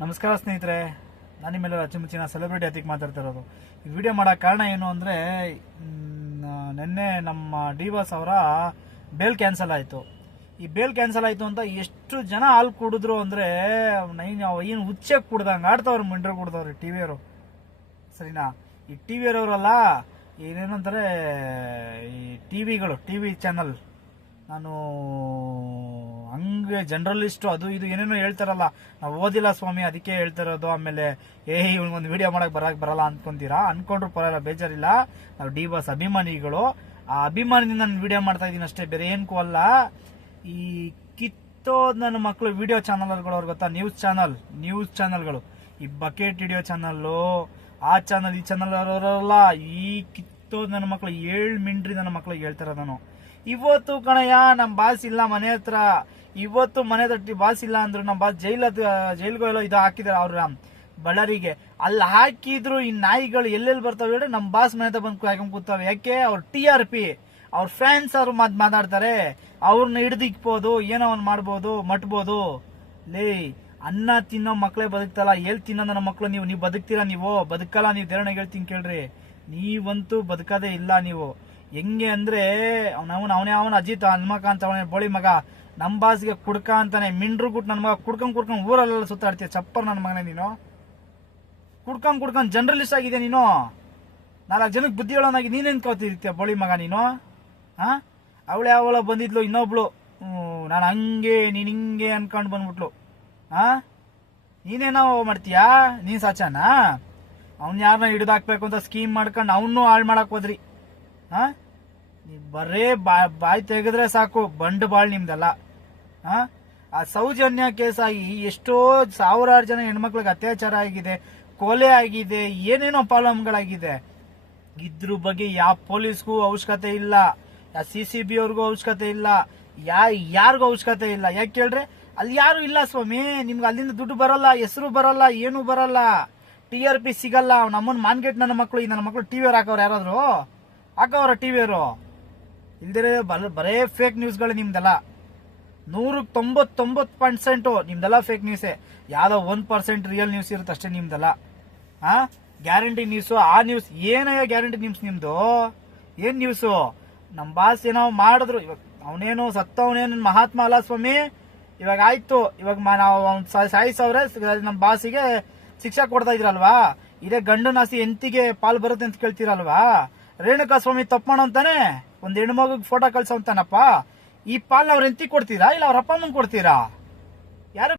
ನಮಸ್ಕಾರ ಸ್ನೇಹಿತರೆ, ನಾನು ನಿಮ್ಮೆಲ್ಲರ ಅಚ್ಚುಮೆಚ್ಚಿನ ಸೆಲೆಬ್ರಿಟಿ ಅತಿಕ್ ಮಾತಾಡ್ತಾ ಇರೋದು. ಈ ವಿಡಿಯೋ ಮಾಡೋ ಕಾರಣ ಏನು ಅಂದರೆ, ನಿನ್ನೆ ನಮ್ಮ ಡಿ ಬಾಸ್ ಅವರ ಬೇಲ್ ಕ್ಯಾನ್ಸಲ್ ಆಯಿತು. ಈ ಬೇಲ್ ಕ್ಯಾನ್ಸಲ್ ಆಯಿತು ಅಂತ ಎಷ್ಟು ಜನ ಹಾಲು ಕುಡಿದ್ರು ಅಂದರೆ, ಏನು ಹುಚ್ಚೆ ಕುಡ್ದಂಗೆ ಆಡ್ತವ್ರು, ಮಿಂಡ್ರೆ ಕುಡ್ದವ್ರು ಟಿ ವಿಯವರು. ಸರಿನಾ? ಈ ಟಿ ವಿಯವರವರಲ್ಲ, ಏನೇನಂತಾರೆ ಈ ಟಿ ವಿ ಚಾನಲ್, ನಾನು ಹಂಗೆ ಜರ್ನಲಿಸ್ಟು ಅದು ಇದು ಏನೇನೋ ಹೇಳ್ತಾರಲ್ಲ, ನಾವು ಓದಿಲ್ಲ ಸ್ವಾಮಿ ಅದಕ್ಕೆ ಹೇಳ್ತಿರೋದು. ಆಮೇಲೆ ಇವನಿಗೊಂದು ವಿಡಿಯೋ ಮಾಡಕ್ ಬರಲ್ಲ ಅನ್ಕೊಂತೀರಾ? ಅನ್ಕೊಂಡ್ರು ಪರವಾಗಿಲ್ಲ, ಬೇಜಾರಿಲ್ಲ. ನಾವು ಡಿ ಬಾಸ್ ಅಭಿಮಾನಿಗಳು, ಆ ಅಭಿಮಾನಿಯಿಂದ ನಾನು ವಿಡಿಯೋ ಮಾಡ್ತಾ ಇದ್ದೀನಿ ಅಷ್ಟೇ, ಬೇರೆ ಏನಕ್ಕೂ ಅಲ್ಲ. ಈ ಕಿತ್ತೋದ್ ನನ್ನ ಮಕ್ಕಳು ವಿಡಿಯೋ ಚಾನಲ್ಗಳು ಅವ್ರಿಗೆ ಗೊತ್ತಾ? ನ್ಯೂಸ್ ಚಾನಲ್ಗಳು, ಈ ಬಕೆಟ್ ವಿಡಿಯೋ ಚಾನಲ್ಲು, ಆ ಚಾನಲ್ ಈ ಚಾನಲ್ ಅವರಲ್ಲ, ಈ ಕಿತ್ತೋದ್ ನನ್ನ ಮಕ್ಕಳು 7 ಮಿಂಡ್ರಿ ನನ್ನ ಮಕ್ಳಿಗೆ ಹೇಳ್ತಾರ. ನಾನು ಇವತ್ತು ಕಣಯ್ಯ ನಮ್ ಬಾಸ್ ಇಲ್ಲ ಮನೆ ಹತ್ರ, ಇವತ್ತು ಮನೆ ಹತ್ರ ಬಾಸ್ ಇಲ್ಲ ಅಂದ್ರು. ನಮ್ ಬಾಸ್ ಜೈಲ್ಗೋ ಇದು ಹಾಕಿದಾರೆ ಅವ್ರ ಬಳ್ಳಾರಿಗೆ, ಅಲ್ಲಿ ಹಾಕಿದ್ರು. ಈ ನಾಯಿಗಳು ಎಲ್ಲೆಲ್ಲಿ ಬರ್ತಾವೆ ಹೇಳಿ, ನಮ್ ಬಾಸ್ ಮನೆ ಹತ್ರ ಬಂದು ಹಾಕೊಂಡ್ ಕೂತಾವೆ. ಯಾಕೆ? ಅವ್ರ TRP, ಅವ್ರ ಫ್ಯಾನ್ಸ್ ಅವ್ರು ಮಾತಾಡ್ತಾರೆ, ಅವ್ರನ್ನ ಹಿಡ್ದಿಕ್ಬೋದು, ಏನೋ ಅವ್ನು ಮಾಡ್ಬೋದು, ಮಟ್ಬೋದು. ಲೇ, ಅನ್ನ ತಿನ್ನೋ ಮಕ್ಳೇ ಬದುಕ್ತಲ್ಲ, ತಿನ್ನೋ ನನ್ನ ಮಕ್ಳು ನೀವು ಬದುಕ್ತೀರಾ? ನೀವು ಬದುಕಲ್ಲ. ನೀವು ದೇವಣ್ಣ ಹೇಳ್ತೀನಿ ಕೇಳ್ರಿ, ನೀವಂತೂ ಬದುಕದೇ ಇಲ್ಲ. ನೀವು ಹೆಂಗೆ ಅಂದ್ರೆ, ಅವನೇ ಅಜಿತ್ ಹನ್ಮಕ ಅಂತ ಅವನೇ ಬೋಳಿ ಮಗ, ನಮ್ ಬಾಸ್ಗೆ ಕುಡ್ಕ ಅಂತಾನೆ ಮಿಂಡ್ರು ಗುಟ್ ನನ್ನ ಮಗ ಕುಡ್ಕೊಂಡ್ ಊರಲ್ಲೆಲ್ಲ ಸುತ್ತಾಡ್ತೀಯ. ಚಪ್ಪರ್ ನನ್ನ ಮಗನೇ ನೀನು, ಕುಡ್ಕೊಂಡ್ ಜರ್ನಲಿಸ್ಟ್ ಆಗಿದೆ ನೀನು. 4 ಜನಕ್ಕೆ ಬುದ್ಧಿ ಹೇಳೋನಾಗಿ ನೀನ್ ಎನ್ಕೋತಿರ್ತೀಯ ಬೋಳಿ ಮಗ ನೀನು. ಅವಳ ಬಂದಿದ್ಲು ಇನ್ನೊಬ್ಳು, ನಾನು ಹಂಗೆ ನೀನ್ ಹಿಂಗೆ ಅನ್ಕೊಂಡ್ ಬಂದ್ಬಿಟ್ಲು. ನೀನೇನೋ ಮಾಡ್ತೀಯಾ? ನೀನ್ ಸಾಚಾನ? ಅವ್ನ್ ಯಾರನ್ನ ಹಿಡಿದಾಕ್ಬೇಕು ಅಂತ ಸ್ಕೀಮ್ ಮಾಡ್ಕೊಂಡು ಅವನು ಹಾಳು ಮಾಡಕ್ ಹೋದ್ರಿ. ಬರೇ ಬಾಯಿ ತೆಗೆದ್ರೆ ಸಾಕು, ಬಂಡ್ ಬಾಳ್ ನಿಮ್ದಲ್ಲ. ಆ ಸೌಜನ್ಯ ಕೇಸ್ ಆಗಿ ಎಷ್ಟೋ ಸಾವಿರಾರು ಜನ ಹೆಣ್ಮಕ್ಳಿಗೆ ಅತ್ಯಾಚಾರ ಆಗಿದೆ, ಕೊಲೆ ಆಗಿದೆ, ಏನೇನೋ ಪ್ರಾಬ್ಲಮ್ಗಳಾಗಿದೆ. ಇದ್ರ ಬಗ್ಗೆ ಯಾವ ಪೊಲೀಸ್ಗೂ ಅವಶ್ಯಕತೆ ಇಲ್ಲ, ಯಾವ CCB ಅವ್ರಿಗೂ ಅವಶ್ಯಕತೆ ಇಲ್ಲ, ಯಾರಿಗೂ ಅವಶ್ಯಕತೆ ಇಲ್ಲ. ಯಾಕೆ ಕೇಳ್ರೆ, ಅಲ್ಲಿ ಯಾರು ಇಲ್ಲ ಸ್ವಾಮಿ. ನಿಮ್ಗೆ ಅಲ್ಲಿಂದ ದುಡ್ಡು ಬರಲ್ಲ, ಹೆಸರು ಬರಲ್ಲ, ಏನು ಬರಲ್ಲ, TRP ಸಿಗಲ್ಲ. ನಮ್ಮನ್ ಮಾನ್ಗೆಟ್ ನನ್ನ ಮಕ್ಕಳು, ಈ ನನ್ನ ಮಕ್ಕಳು ಟಿವಿಯವ್ರು ಹಾಕವ್ರು, ಯಾರಾದ್ರು ಹಾಕವ್ರ ಟಿವಿಯವರು? ಇಲ್ದಿರ ಬರೇ ಫೇಕ್ ನ್ಯೂಸ್ಗಳು ನಿಮ್ದೆಲ್ಲ. 199% ನಿಮ್ದೆಲ್ಲ ಫೇಕ್ ನ್ಯೂಸೇ. ಯಾವ್ದೋ 1% ರಿಯಲ್ ನ್ಯೂಸ್ ಇರುತ್ತೆ ಅಷ್ಟೇ ನಿಮ್ದೆಲ್ಲ. ಗ್ಯಾರಂಟಿ ನ್ಯೂಸು, ಆ ನ್ಯೂಸ್ ಏನಯ್ಯ ಗ್ಯಾರಂಟಿ ನ್ಯೂಸ್ ನಿಮ್ದು? ಏನ್ ನ್ಯೂಸು? ನಮ್ ಬಾಸ್ ಏನೋ ಮಾಡಿದ್ರು, ಇವಾಗ ಅವನೇನು ಸತ್ತವನೇನು ಮಹಾತ್ಮ ಅಲ್ಲ ಸ್ವಾಮಿ. ಇವಾಗ ಆಯ್ತು, ಇವಾಗ ನಾವು ಸಾಯಿಸವ್ರೆ, ನಮ್ ಬಾಸಿಗೆ ಶಿಕ್ಷೆ ಕೊಡ್ತಾ ಇದ್ರಲ್ವಾ? ಇದೇ ಗಂಡು ನಾಸಿ ಎಂತಿಗೆ ಪಾಲ್ ಬರುತ್ತೆ ಅಂತ ಕೇಳ್ತೀರಲ್ವಾ? ರೇಣುಕಾ ಸ್ವಾಮಿ ತಪ್ಪು ಮಾಡೋ ಅಂತಾನೆ ಒಂದ್ ಹೆಣ್ಮಗ್ ಫೋಟೋ ಕಳ್ಸೋ ಅಂತಾನಪ್ಪ. ಈ ಪಾಲ್ ಅವ್ರ ಎಂತಿ ಕೊಡ್ತೀರಾ, ಇಲ್ಲ ಅವ್ರ ಅಪ್ಪ ಅಮ್ಮನ್ ಕೊಡ್ತೀರಾ? ಯಾರು